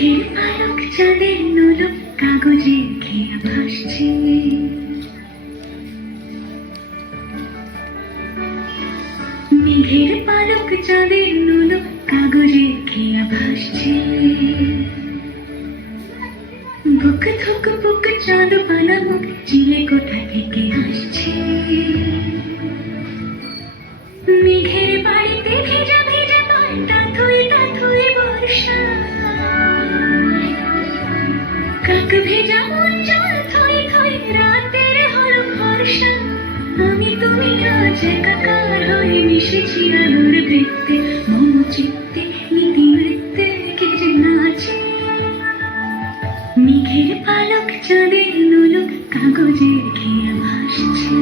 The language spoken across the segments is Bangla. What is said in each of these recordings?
মেঘের পালক চাঁদের নোলক কাগজে খেয়া ভাসছে। মেঘের পালক চাঁদের নোলক কাগজে খেয়া ভাসছে। বুক থুক বুক চাঁদ পানা মুখ চিলে কোথা থেকে আসছে। মেঘের বাড়িতে ভেজা ভেজা পায় তাথুই তাথুই বর্ষা। কাক ভেজা মন জল থই থই রাতের হলো ভরসা। আমি তুমি আজ একাকার হয়ে মিশেছি আলোর বৃত্তে। মম চিত্তে নীতিবৃত্তে কে যে নাচে। মেঘের পালক চাঁদের নোলক কাগজে খেয়া ভাসছে।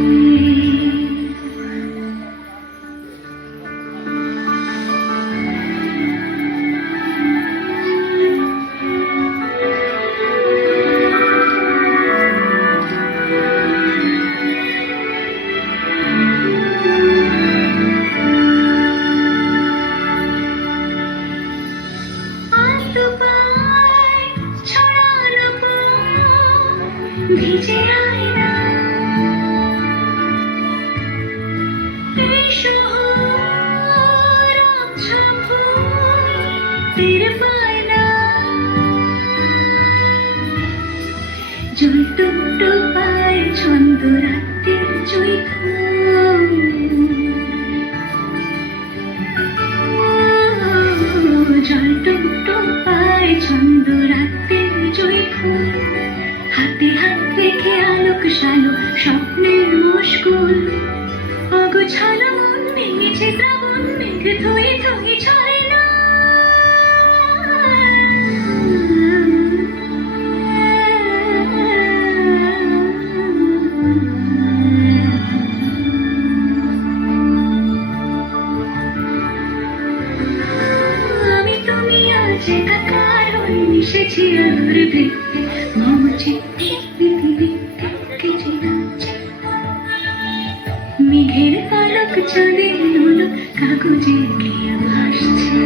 ভিজে আয়না এই শহর আবছা ভুল টের পায় না। জল টুকটো পায় ছন্দ রাত্রির জয়ফুল। জল টুকটো পায় ছন্দ রাত্রির জয়ফুল। হাতে হাত রেখে আলোক সালো স্বপ্নের মুশকুল। অগোছালো মন ভেঙেছে শ্রাবণ মেঘ ধুয়ে ধুয়ে ছড়ে না। আমি তুমি আজ একাকার হয়ে মিশেছি আলোর বৃত্তে। মম চিত্তে নীতিবৃত্তে কে যে নাচে। মেঘের পালক চাঁদের নোলক কাগজে খেয়া ভাসছে।